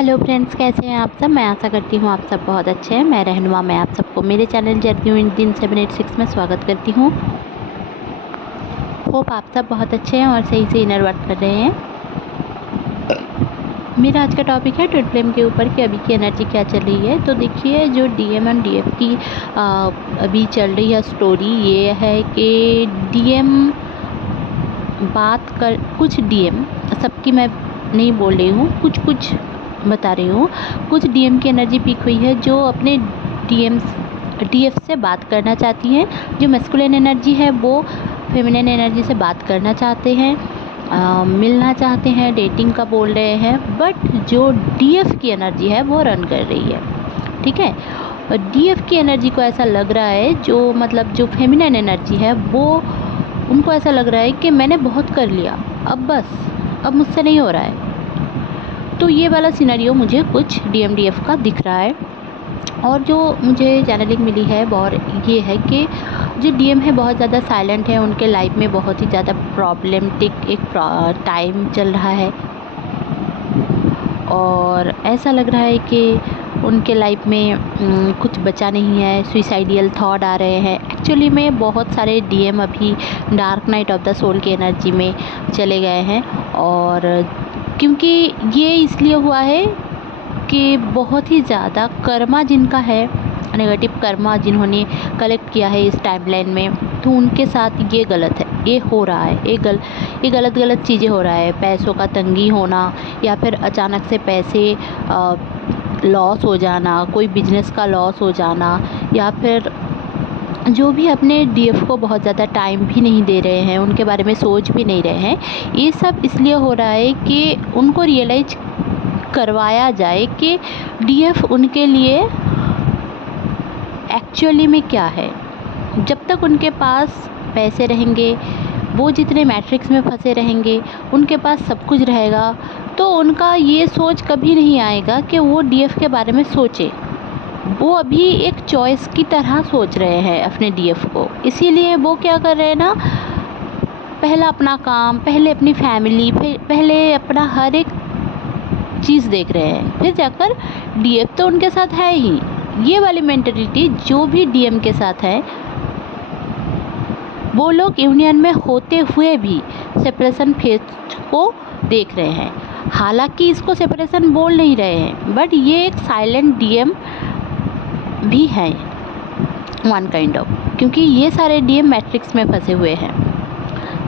Hello friends, कैसे हैं आप सब। मैं आशा करती हूँ आप सब बहुत अच्छे हैं। मैं रहनुमा, मैं आप सबको मेरे चैनल जर्नी इंडियन 786 में स्वागत करती हूँ। होप आप सब बहुत अच्छे हैं और सही से इनर वर्क कर रहे हैं। मेरा आज का टॉपिक है ट्विन फ्लेम के ऊपर कि अभी की एनर्जी क्या चल रही है। तो देखिए, जो डीएम एंड डीएफ की अभी चल रही है स्टोरी, ये है कि डीएम बात कर, कुछ डीएम, सबकी मैं नहीं बोल रही हूँ, कुछ बता रही हूँ। कुछ डीएम की एनर्जी पीक हुई है जो अपने डीएफ से बात करना चाहती हैं। जो मैस्कुलिन एनर्जी है वो फेमिनिन एनर्जी से बात करना चाहते हैं, मिलना चाहते हैं, डेटिंग का बोल रहे हैं। बट जो डीएफ की एनर्जी है वो रन कर रही है, ठीक है। और डीएफ की एनर्जी को ऐसा लग रहा है, जो मतलब जो फेमिनिन एनर्जी है वो उनको ऐसा लग रहा है कि मैंने बहुत कर लिया, अब बस, अब मुझसे नहीं हो रहा है। तो ये वाला सिनेरियो मुझे कुछ डीएफ का दिख रहा है। और जो मुझे चैनलिंग मिली है और ये है कि जो डीएम है बहुत ज़्यादा साइलेंट है, उनके लाइफ में बहुत ही ज़्यादा प्रॉब्लमेटिक एक टाइम चल रहा है। और ऐसा लग रहा है कि उनके लाइफ में कुछ बचा नहीं है, सुइसाइडियल थॉट आ रहे हैं। एक्चुअली में बहुत सारे डीएम अभी dark night of the soul की एनर्जी में चले गए हैं। और क्योंकि ये इसलिए हुआ है कि बहुत ही ज़्यादा कर्मा जिनका है, नेगेटिव कर्मा जिन्होंने कलेक्ट किया है इस टाइमलाइन में, तो उनके साथ ये गलत है, ये हो रहा है, ये गलत चीज़ें हो रहा है। पैसों का तंगी होना, या फिर अचानक से पैसे लॉस हो जाना, कोई बिजनेस का लॉस हो जाना, या फिर जो भी अपने डीएफ को बहुत ज़्यादा टाइम भी नहीं दे रहे हैं, उनके बारे में सोच भी नहीं रहे हैं। ये सब इसलिए हो रहा है कि उनको रियलाइज करवाया जाए कि डीएफ उनके लिए एक्चुअली में क्या है। जब तक उनके पास पैसे रहेंगे, वो जितने मैट्रिक्स में फंसे रहेंगे, उनके पास सब कुछ रहेगा, तो उनका ये सोच कभी नहीं आएगा कि वो डीएफ के बारे में सोचे। वो अभी एक चॉइस की तरह सोच रहे हैं अपने डीएफ को। इसीलिए वो क्या कर रहे हैं ना, पहला अपना काम, पहले अपनी फैमिली, पहले अपना हर एक चीज़ देख रहे हैं, फिर जाकर डीएफ तो उनके साथ है ही। ये वाली मेंटालिटी जो भी डीएम के साथ है, वो लोग यूनियन में होते हुए भी सेपरेशन फेज को देख रहे हैं। हालांकि इसको सेपरेशन बोल नहीं रहे हैं, बट ये एक साइलेंट डीएम भी है वन काइंड ऑफ, क्योंकि ये सारे डीएम मैट्रिक्स में फंसे हुए हैं,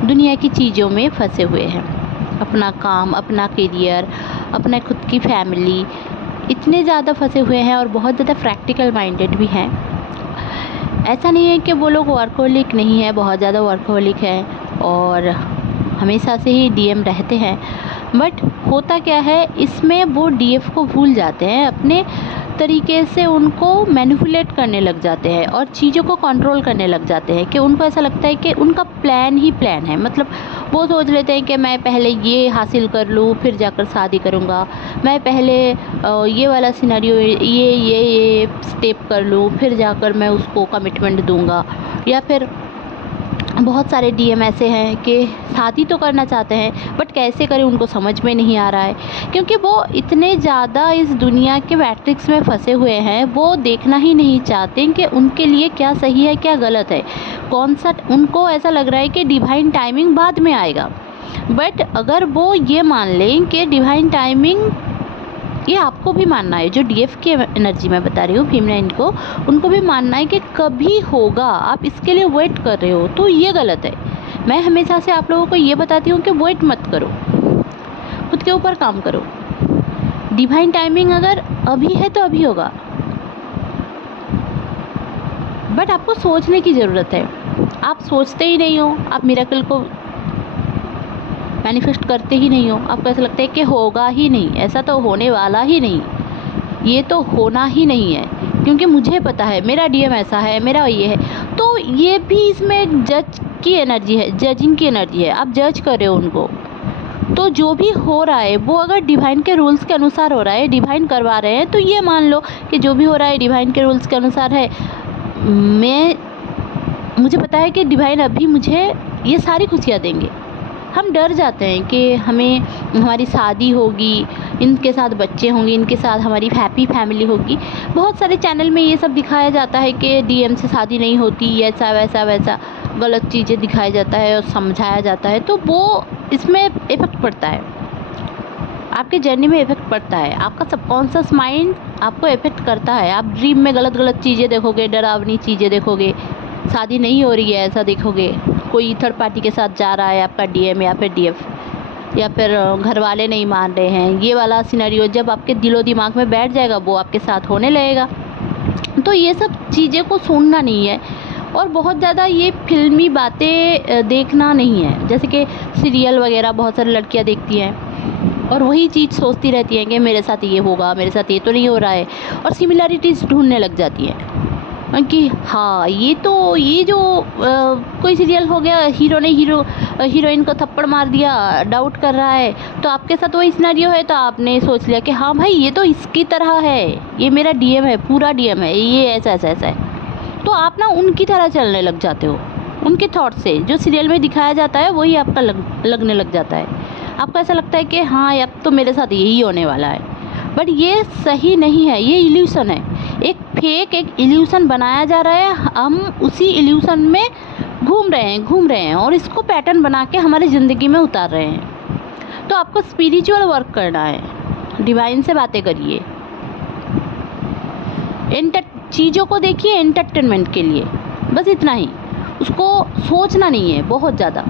दुनिया की चीज़ों में फंसे हुए हैं। अपना काम, अपना करियर, अपना खुद की फैमिली, इतने ज़्यादा फंसे हुए हैं और बहुत ज़्यादा प्रैक्टिकल माइंडेड भी हैं। ऐसा नहीं है कि वो लोग वर्कहोलिक नहीं है, बहुत ज़्यादा वर्कहोलिक है और हमेशा से ही डीएम रहते हैं। बट होता क्या है, इसमें वो डीएफ को भूल जाते हैं, अपने तरीके से उनको मैनिपुलेट करने लग जाते हैं और चीज़ों को कंट्रोल करने लग जाते हैं। कि उनको ऐसा लगता है कि उनका प्लान ही प्लान है। मतलब वो सोच लेते हैं कि मैं पहले ये हासिल कर लूँ, फिर जाकर शादी करूँगा, मैं पहले ये वाला सिनेरियो, ये स्टेप कर लूँ, फिर जाकर मैं उसको कमिटमेंट दूँगा। या फिर बहुत सारे डीएम ऐसे हैं कि शादी तो करना चाहते हैं, बट कैसे करें उनको समझ में नहीं आ रहा है, क्योंकि वो इतने ज़्यादा इस दुनिया के मैट्रिक्स में फंसे हुए हैं। वो देखना ही नहीं चाहते कि उनके लिए क्या सही है, क्या गलत है, कौन सा। उनको ऐसा लग रहा है कि डिवाइन टाइमिंग बाद में आएगा। बट अगर वो ये मान लें कि डिवाइन टाइमिंग, ये आपको भी मानना है, जो डीएफ की एनर्जी मैं बता रही हूँ फेमिनिन को, उनको भी मानना है कि कभी होगा, आप इसके लिए वेट कर रहे हो, तो ये गलत है। मैं हमेशा से आप लोगों को ये बताती हूँ कि वेट मत करो, खुद के ऊपर काम करो। डिवाइन टाइमिंग अगर अभी है तो अभी होगा, बट आपको सोचने की ज़रूरत है। आप सोचते ही नहीं हो, आप मिरेकल को मैनिफेस्ट करते ही नहीं हो। आपको ऐसा लगता है कि होगा ही नहीं, ऐसा तो होने वाला ही नहीं, ये तो होना ही नहीं है, क्योंकि मुझे पता है मेरा डीएम ऐसा है, मेरा ये है। तो ये भी इसमें एक जज की एनर्जी है, जजिंग की एनर्जी है। आप जज कर रहे हो उनको। तो जो भी हो रहा है वो अगर डिवाइन के रूल्स के अनुसार हो रहा है, डिवाइन करवा रहे हैं, तो ये मान लो कि जो भी हो रहा है डिवाइन के रूल्स के अनुसार है। मुझे पता है कि डिवाइन अभी मुझे ये सारी खुशियाँ देंगे, हम डर जाते हैं कि हमें हमारी शादी होगी, इनके साथ बच्चे होंगे, इनके साथ हमारी हैप्पी फैमिली होगी। बहुत सारे चैनल में ये सब दिखाया जाता है कि डीएम से शादी नहीं होती, ऐसा वैसा वैसा गलत चीज़ें दिखाया जाता है और समझाया जाता है, तो वो इसमें इफ़ेक्ट पड़ता है, आपके जर्नी में इफ़ेक्ट पड़ता है। आपका सबकॉन्शियस माइंड आपको इफ़ेक्ट करता है। आप ड्रीम में गलत गलत चीज़ें देखोगे, डरावनी चीज़ें देखोगे, शादी नहीं हो रही है ऐसा देखोगे, कोई थर्ड पार्टी के साथ जा रहा है आपका डीएम या फिर डीएफ, या फिर घर वाले नहीं मान रहे हैं, ये वाला सिनेरियो जब आपके दिलो दिमाग में बैठ जाएगा वो आपके साथ होने लगेगा। तो ये सब चीज़ें को सुनना नहीं है और बहुत ज़्यादा ये फिल्मी बातें देखना नहीं है। जैसे कि सीरियल वगैरह बहुत सारी लड़कियां देखती हैं और वही चीज़ सोचती रहती हैं कि मेरे साथ ये होगा, मेरे साथ ये तो नहीं हो रहा है, और सिमिलैरिटीज़ ढूंढने लग जाती हैं कि हाँ ये तो ये जो कोई सीरियल हो गया, हीरो ने हीरोइन को थप्पड़ मार दिया, डाउट कर रहा है, तो आपके साथ वही सिनेरियो है, तो आपने सोच लिया कि हाँ भाई ये तो इसकी तरह है, ये मेरा डीएम है, पूरा डीएम है, ये ऐसा ऐसा ऐसा है। तो आप ना उनकी तरह चलने लग जाते हो, उनके थॉट से जो सीरियल में दिखाया जाता है वही आपका लगने लग जाता है। आपको ऐसा लगता है कि हाँ अब तो मेरे साथ यही होने वाला है, बट ये सही नहीं है, ये इल्यूशन है, एक फेक एक इल्यूशन बनाया जा रहा है। हम उसी इल्यूशन में घूम रहे हैं और इसको पैटर्न बना के हमारी ज़िंदगी में उतार रहे हैं। तो आपको स्पिरिचुअल वर्क करना है, डिवाइन से बातें करिए, चीज़ों को देखिए एंटरटेनमेंट के लिए, बस इतना ही, उसको सोचना नहीं है बहुत ज़्यादा।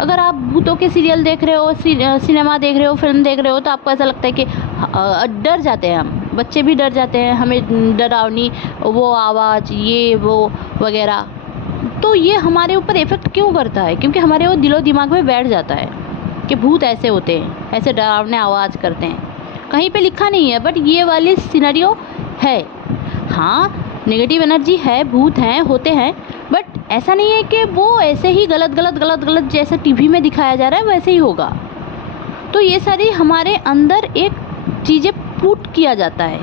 अगर आप भूतों के सीरियल देख रहे हो, सिनेमा देख रहे हो, फिल्म देख रहे हो, तो आपको ऐसा लगता है कि डर जाते हैं, हम बच्चे भी डर जाते हैं, हमें डरावनी वो आवाज़ ये वो वगैरह। तो ये हमारे ऊपर इफ़ेक्ट क्यों करता है? क्योंकि हमारे वो दिलो दिमाग में बैठ जाता है कि भूत ऐसे होते हैं, ऐसे डरावने आवाज़ करते हैं। कहीं पे लिखा नहीं है, बट ये वाली सिनेरियो है। हाँ नेगेटिव एनर्जी है, भूत हैं, होते हैं, बट ऐसा नहीं है कि वो ऐसे ही गलत गलत जैसे टीवी में दिखाया जा रहा है वैसे ही होगा। तो ये सारी हमारे अंदर एक चीज़ें पुट किया जाता है,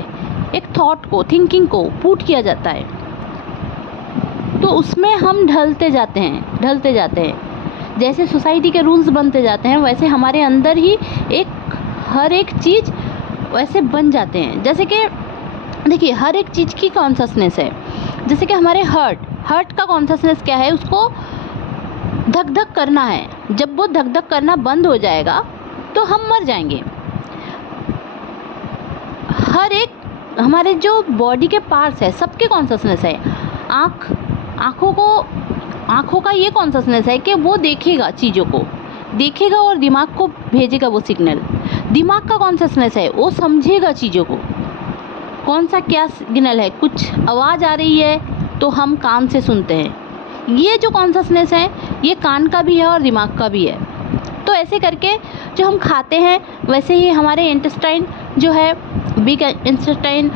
एक थॉट को, थिंकिंग को पुट किया जाता है, तो उसमें हम ढलते जाते हैं। जैसे सोसाइटी के रूल्स बनते जाते हैं वैसे हमारे अंदर ही हर एक चीज़ वैसे बन जाते हैं। जैसे कि देखिए हर एक चीज़ की कॉन्शसनेस है। जैसे कि हमारे हार्ट का कॉन्शसनेस क्या है, उसको धक धक करना है। जब वो धक धक करना बंद हो जाएगा तो हम मर जाएंगे। हर एक हमारे जो बॉडी के पार्ट्स है सबके कॉन्शसनेस है। आँखों का ये कॉन्शसनेस है कि वो देखेगा, चीज़ों को देखेगा और दिमाग को भेजेगा वो सिग्नल। दिमाग का कॉन्शसनेस है, वो समझेगा चीज़ों को, कौन सा क्या सिग्नल है। कुछ आवाज़ आ रही है तो हम कान से सुनते हैं। ये जो कॉन्शसनेस है ये कान का भी है और दिमाग का भी है। तो ऐसे करके जो हम खाते हैं वैसे ही हमारे इंटेस्टाइन जो है, बिग इंटेस्टाइन,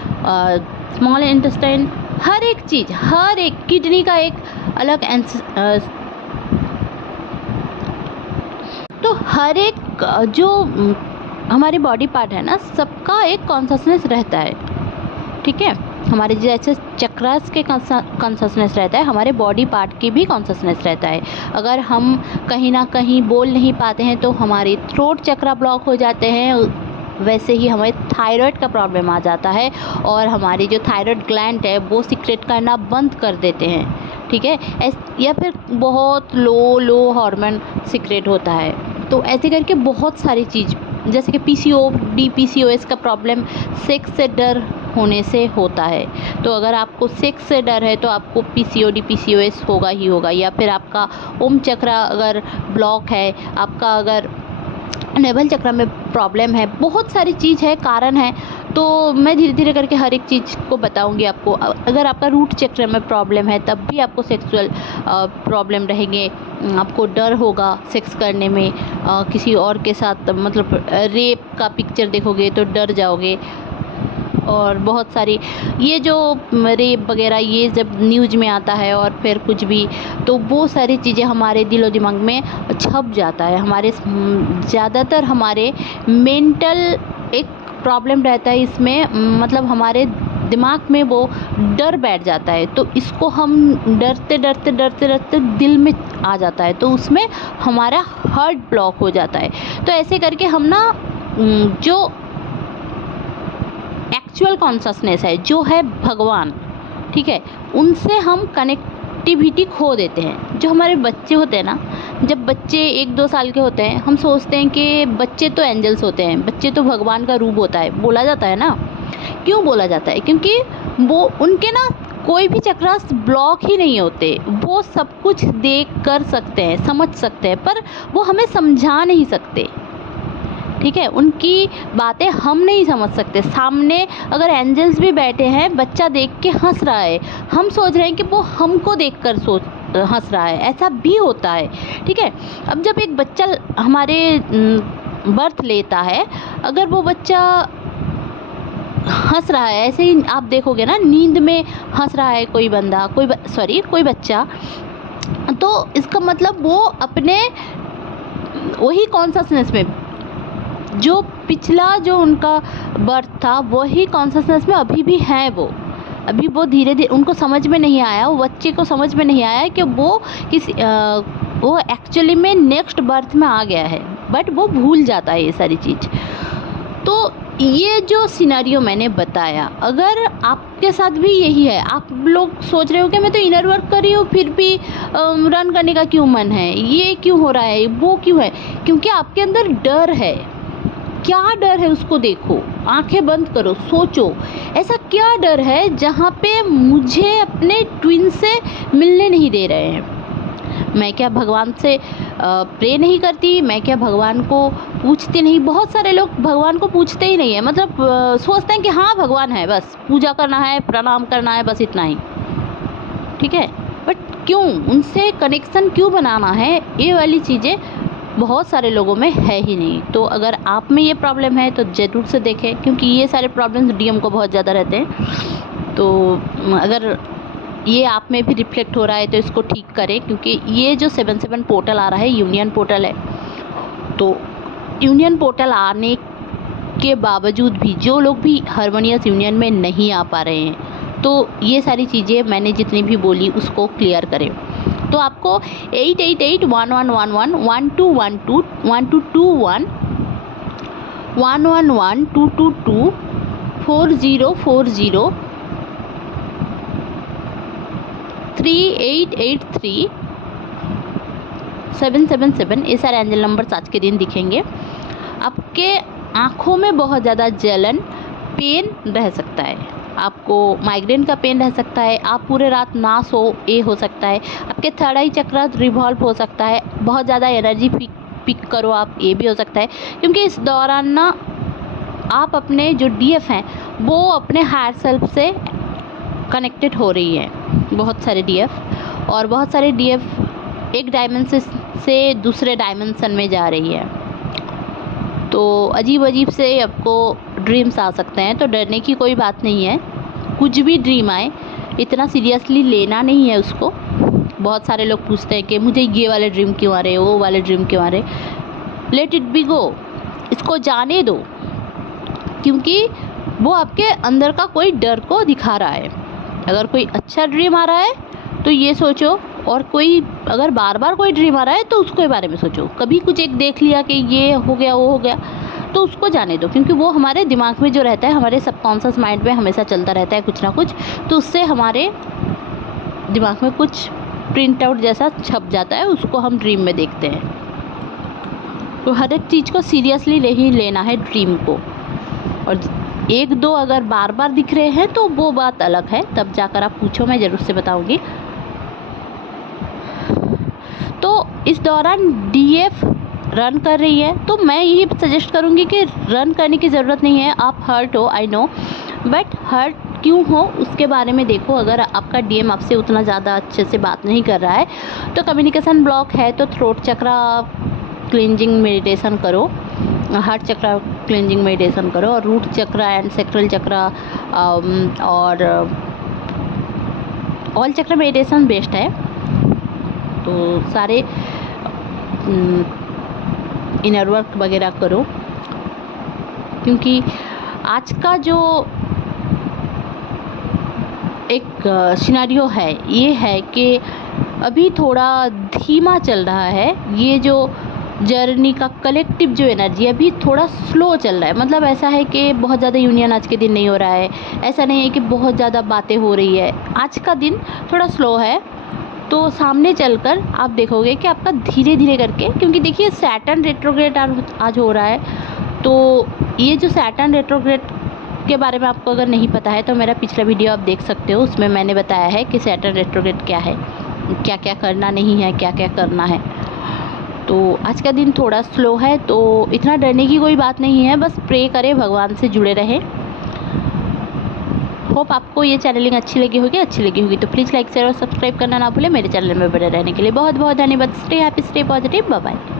स्मॉल इंटेस्टाइन, हर एक चीज़, हर एक किडनी का एक अलग तो हर एक जो हमारी बॉडी पार्ट है ना, सबका एक कॉन्शसनेस रहता है। ठीक है, हमारे जैसे चक्रास के कॉन्शसनेस रहता है, हमारे बॉडी पार्ट की भी कॉन्शसनेस रहता है। अगर हम कहीं ना कहीं बोल नहीं पाते हैं तो हमारे थ्रोट चक्रा ब्लॉक हो जाते हैं। वैसे ही हमें थायराइड का प्रॉब्लम आ जाता है और हमारी जो थायराइड ग्लैंड है वो सीक्रेट करना बंद कर देते हैं। ठीक है, या फिर बहुत लो हार्मोन सीक्रेट होता है। तो ऐसे करके बहुत सारी चीज़, जैसे कि पीसीओडी पीसीओएस का प्रॉब्लम सेक्स से डर होने से होता है। तो अगर आपको सेक्स से डर है तो आपको पीसीओडी पीसीओएस होगा ही होगा। या फिर आपका ओम चक्रा अगर ब्लॉक है, आपका अगर नेवल चक्र में प्रॉब्लम है, बहुत सारी चीज़ है, कारण है। तो मैं धीरे धीरे करके हर एक चीज़ को बताऊंगी आपको। अगर आपका रूट चक्र में प्रॉब्लम है तब भी आपको सेक्सुअल प्रॉब्लम रहेंगे, आपको डर होगा सेक्स करने में, किसी और के साथ मतलब रेप का पिक्चर देखोगे तो डर जाओगे। और बहुत सारी ये जो रेप वगैरह ये जब न्यूज़ में आता है और फिर कुछ भी, तो वो सारी चीज़ें हमारे दिलो दिमाग में छप जाता है। हमारे ज़्यादातर हमारे मेंटल एक प्रॉब्लम रहता है इसमें, मतलब हमारे दिमाग में वो डर बैठ जाता है, तो इसको हम डरते डरते डरते डरते दिल में आ जाता है, तो उसमें हमारा हार्ट ब्लॉक हो जाता है। तो ऐसे करके हम ना जो एक्चुअल कॉन्शसनेस है, जो है भगवान, ठीक है, उनसे हम कनेक्टिविटी खो देते हैं। जो हमारे बच्चे होते हैं ना, जब बच्चे 1-2 साल के होते हैं, हम सोचते हैं कि बच्चे तो एंजल्स होते हैं, बच्चे तो भगवान का रूप होता है, बोला जाता है ना। क्यों बोला जाता है? क्योंकि वो उनके ना कोई भी चक्रास ब्लॉक ही नहीं होते, वो सब कुछ देख कर सकते हैं, समझ सकते हैं, पर वो हमें समझा नहीं सकते, ठीक है। उनकी बातें हम नहीं समझ सकते। सामने अगर एंजल्स भी बैठे हैं, बच्चा देख के हंस रहा है, हम सोच रहे हैं कि वो हमको देखकर हंस रहा है, ऐसा भी होता है, ठीक है। अब जब एक बच्चा हमारे बर्थ लेता है, अगर वो बच्चा हंस रहा है, ऐसे ही आप देखोगे ना, नींद में हंस रहा है कोई बंदा, कोई बच्चा, तो इसका मतलब वो अपने वही कॉन्शसनेस में, जो पिछला जो उनका बर्थ था, वही कॉन्शसनेस में अभी भी है। वो अभी वो धीरे धीरे, उनको समझ में नहीं आया, वो बच्चे को समझ में नहीं आया कि वो एक्चुअली में नेक्स्ट बर्थ में आ गया है, बट वो भूल जाता है ये सारी चीज़। तो ये जो सिनेरियो मैंने बताया, अगर आपके साथ भी यही है, आप लोग सोच रहे हो कि मैं तो इनर वर्क कर रही हूँ, फिर भी रन करने का क्यों मन है, ये क्यों हो रहा है, वो क्यों है, क्योंकि आपके अंदर डर है। क्या डर है उसको देखो, आंखें बंद करो, सोचो ऐसा क्या डर है जहाँ पे मुझे अपने ट्विन से मिलने नहीं दे रहे हैं। मैं क्या भगवान से प्रे नहीं करती, मैं क्या भगवान को पूछती नहीं। बहुत सारे लोग भगवान को पूछते ही नहीं है, मतलब सोचते हैं कि हाँ भगवान है, बस पूजा करना है, प्रणाम करना है, बस इतना ही, ठीक है। बट क्यों उनसे कनेक्शन क्यों बनाना है, ये वाली चीज़ें बहुत सारे लोगों में है ही नहीं। तो अगर आप में ये प्रॉब्लम है तो ज़रूर से देखें, क्योंकि ये सारे प्रॉब्लम्स डीएम को बहुत ज़्यादा रहते हैं। तो अगर ये आप में भी रिफ्लेक्ट हो रहा है तो इसको ठीक करें, क्योंकि ये जो 7-7 पोर्टल आ रहा है, यूनियन पोर्टल है। तो यूनियन पोर्टल आने के बावजूद भी जो लोग भी हार्मोनियस यूनियन में नहीं आ पा रहे हैं, तो ये सारी चीज़ें मैंने जितनी भी बोली उसको क्लियर करें। तो आपको 888-1111 1212 1221 111 222 4040 3883 777 ये सारे एंजल नंबर्स आज के दिन दिखेंगे। आपके आँखों में बहुत ज़्यादा जलन, पेन रह सकता है, आपको माइग्रेन का पेन रह सकता है, आप पूरे रात ना सो, ये हो सकता है, आपके थर्ड आई चक्र रिवॉल्व हो सकता है, बहुत ज़्यादा एनर्जी पिक करो आप, ये भी हो सकता है। क्योंकि इस दौरान ना आप अपने जो डीएफ हैं वो अपने हायर सेल्फ से कनेक्टेड हो रही है, बहुत सारे डीएफ, और बहुत सारे डीएफ एक डायमेंशन से दूसरे डायमेंशन में जा रही है। तो अजीब अजीब से आपको ड्रीम्स आ सकते हैं, तो डरने की कोई बात नहीं है। कुछ भी ड्रीम आए इतना सीरियसली लेना नहीं है उसको। बहुत सारे लोग पूछते हैं कि मुझे ये वाले ड्रीम क्यों आ रहे, वो वाले ड्रीम क्यों आ रहे। लेट इट बी गो, इसको जाने दो, क्योंकि वो आपके अंदर का कोई डर को दिखा रहा है। अगर कोई अच्छा ड्रीम आ रहा है तो ये सोचो, और कोई अगर बार बार कोई ड्रीम आ रहा है तो उसके बारे में सोचो। कभी कुछ एक देख लिया कि ये हो गया, वो हो गया, तो उसको जाने दो, क्योंकि वो हमारे दिमाग में जो रहता है, हमारे सबकॉन्शियस माइंड में हमेशा चलता रहता है कुछ ना कुछ, तो उससे हमारे दिमाग में कुछ प्रिंट आउट जैसा छप जाता है, उसको हम ड्रीम में देखते हैं। तो हर एक चीज़ को सीरियसली नहीं लेना है ड्रीम को, और 1-2 अगर बार बार दिख रहे हैं तो वो बात अलग है, तब जाकर आप पूछो, मैं ज़रूर से बताऊंगी। तो इस दौरान डीएफ रन कर रही है, तो मैं यही सजेस्ट करूंगी कि रन करने की ज़रूरत नहीं है। आप हर्ट हो, आई नो, बट हर्ट क्यों हो उसके बारे में देखो। अगर आपका डीएम आपसे उतना ज़्यादा अच्छे से बात नहीं कर रहा है, तो कम्युनिकेशन ब्लॉक है, तो थ्रोट चक्रा क्लिनजिंग मेडिटेशन करो, हार्ट चक्रा क्लिनजिंग मेडिटेशन करो, और रूट चक्रा एंड सेक्रल चक्रा और ऑल चक्रा मेडिटेशन बेस्ट है। तो सारे इनर वर्क वगैरह करो, क्योंकि आज का जो एक सिनेरियो है, ये है कि अभी थोड़ा धीमा चल रहा है। ये जो जर्नी का कलेक्टिव जो एनर्जी है अभी थोड़ा स्लो चल रहा है। मतलब ऐसा है कि बहुत ज़्यादा यूनियन आज के दिन नहीं हो रहा है, ऐसा नहीं है कि बहुत ज़्यादा बातें हो रही है। आज का दिन थोड़ा स्लो है। तो सामने चलकर आप देखोगे कि आपका धीरे धीरे करके, क्योंकि देखिए सैटर्न रेट्रोग्रेड आज हो रहा है। तो ये जो सैटर्न रेट्रोग्रेड के बारे में आपको अगर नहीं पता है तो मेरा पिछला वीडियो आप देख सकते हो, उसमें मैंने बताया है कि सैटर्न रेट्रोग्रेड क्या है, क्या क्या करना नहीं है, क्या क्या करना है। तो आज का दिन थोड़ा स्लो है, तो इतना डरने की कोई बात नहीं है। बस प्रे करें, भगवान से जुड़े रहें। होप आपको ये चैनलिंग अच्छी लगी होगी तो प्लीज़ लाइक शेयर और सब्सक्राइब करना ना भूलें। मेरे चैनल में बने रहने के लिए बहुत बहुत धन्यवाद। Stay happy, stay positive, bye bye.